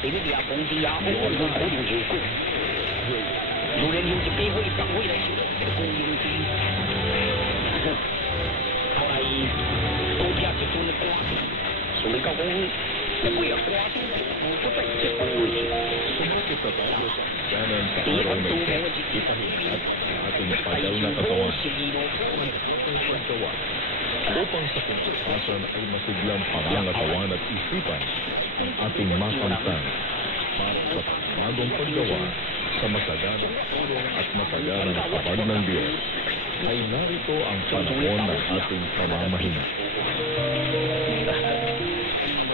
对你俩攻击呀，我们口头就滚。有人用这给会当回来，公用的。后来多加几吨的瓜，所以搞公司，那不要瓜子，不再结婚为止。Sumakit sa tayo sa kanan sa araw na ito, ipahingat sa ating pagal na katawan. Ang paggawa, upang sa kinabukasan ay masiglang pangangatawan at isipan ang ating makamtan para sa bagong paggawa sa masaganang tulong at masaganang kapag ng Diyos, ay narito ang panahon ng ating pamamahinga.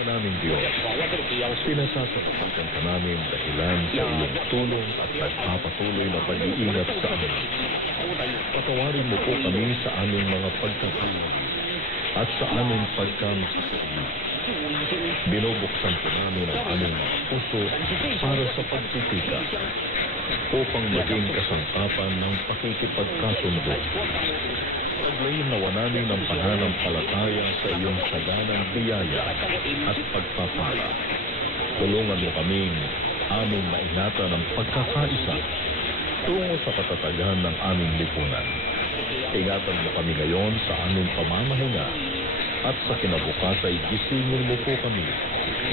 Naming Diyos, pinasasapatan ka namin dahilan sa iyong tulong at nagpapatuloy na pag-iingat sa amin. Patawarin mo po kami sa aming mga pagkakamali at sa aming pagkamasasali. Binubuksan po namin ang aming puso para sa pagtitikas upang maging kasangkapan ng pakikipagkasundo. Paglayin nawa namin ang pananampalataya sa iyong saganang biyaya at pagpapala. Tulungan mo kaming aming maingatan ang pagkakaisa tungo sa katatagan ng aming lipunan. Ingatan mo kami ngayon sa aming pamamahinga at sa kinabukas ay gisingin mo po kami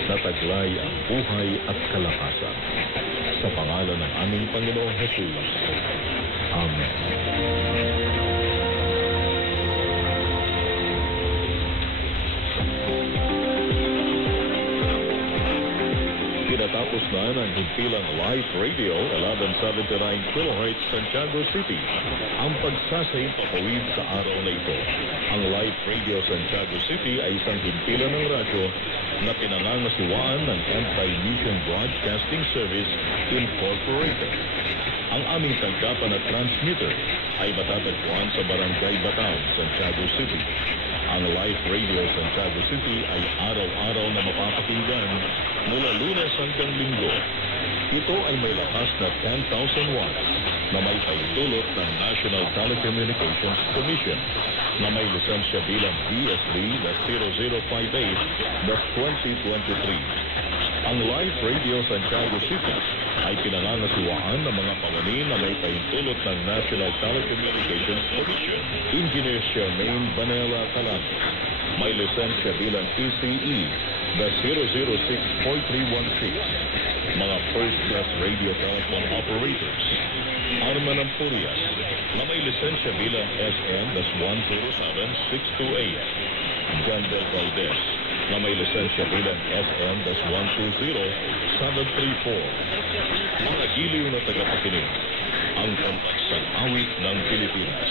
na taglay ang buhay at kalakasan. Sa pangalan ng aming Panginoong Jesus. Amen. Tinatapos na ng himpilang Life Radio 1179 kHz Santiago City ang pagsasahipapawid sa araw na ito. Ang Life Radio Santiago City ay isang himpilan ng radyo na pinangangasiwaan ng Anti-Mission Broadcasting Service Incorporated. Ang aming tanggapan at transmitter ay matatagpuan sa Barangay Bataw, Santiago City. Ang Life Radio Santiago City ay araw-araw na mapapakinggan mula Lunes hanggang Linggo. Ito ay may lakas na 10,000 watts na may paintulot ng National Telecommunications Commission na may lisensya bilang DSB na 0058-2023. Ang Life Radio Santiago City ay pinangangasiwaan ng mga panganin na may paintulot ng National Telecommunications Commission. Engineer Charmaine Banela Calante, may lisensya bilang ECE na 006.316. Mga first-class radio telephone operators. Arma ng Purias, na may lisensya bilang SM-107628. John Del Valdez, na may lisensya bilang SM-120-734. Mga giliw na tagapakinig, ang pambansang awit ng Pilipinas.